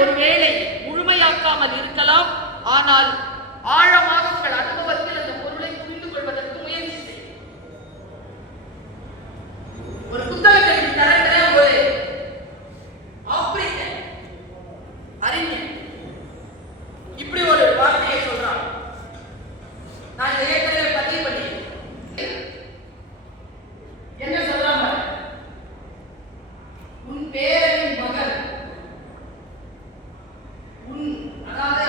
ஒருவேளை முழுமையாக்காமல் இருக்கலாம். ஆனால் ஆழமாக உங்கள் அனுபவத்தில் அந்த பொருளை புரிந்து கொள்வதற்கு முயற்சி செய்யும். ஒரு புத்தகத்தை தரங்கிற ஒரு ஆப்பிரிக்கன் அறிஞர் இப்படி ஒரு வார்த்தையை சொல்றான். நான் ஏற்கனவே பதிவு பண்ணி என்ன சொல்றாங்க, உன் பேரனின் மகன் அதாவது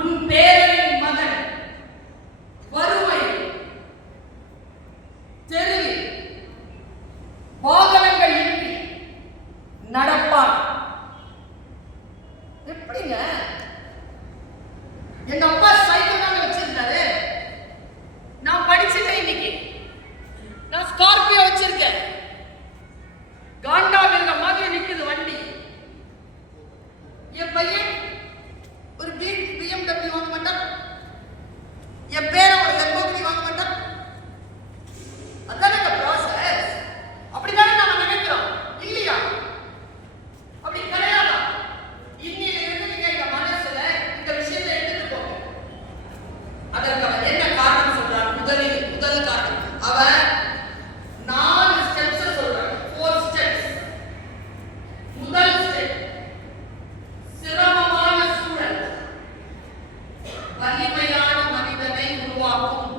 உன் பேரனின் மகன் வறுமை தெருவில் வாகனங்கள் இன்றி நடப்பான். எப்படிங்க? எங்க அப்பா சைக்கிள் தாங்க வச்சிருந்தாரு. நான் படிச்சுட்டேன். இன்னைக்கு நான் ஸ்கார்பியோ வச்சிருக்கேன். காண்டா இருந்த மாதிரி நிக்குது வண்டி. என் பையன் ஒரு BMW வாங்க மாட்டான். என் பேரை ஒரு லம்போகினி வாங்க மாட்டான். அதான ப்ராசஸ். அப்படிதானே நாம நினைக்கிறோம், இல்லையா? அப்படி கிடையாதா? இன்னில இருந்து நீங்க இந்த மனசுல இந்த விஷயத்தை எடுத்துட்டு போங்க. அதற்கு அவன் என்ன காரணம் சொல்றான்? முதல் காரணம் அவன் 4 ஸ்டெப்ஸ் சொல்றான். 4 ஸ்டெப்ஸ். முதல் ஸ்டெப் சிரமமான சூழல் வலிமையான மனிதனை உருவாக்கும்.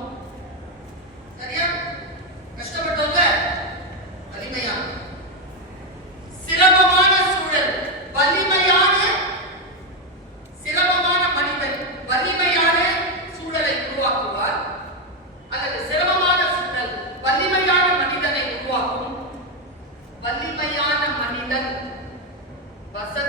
சரியா? கஷ்டப்பட்டவங்க வலிமையான, சிரமமான சூழல் சிரமமான மனிதன் வலிமையான சூழலை உருவாக்குவார். அல்லது சிரமமான சூழல் வலிமையான மனிதனை உருவாக்கும். வலிமையான மனிதன் வசதி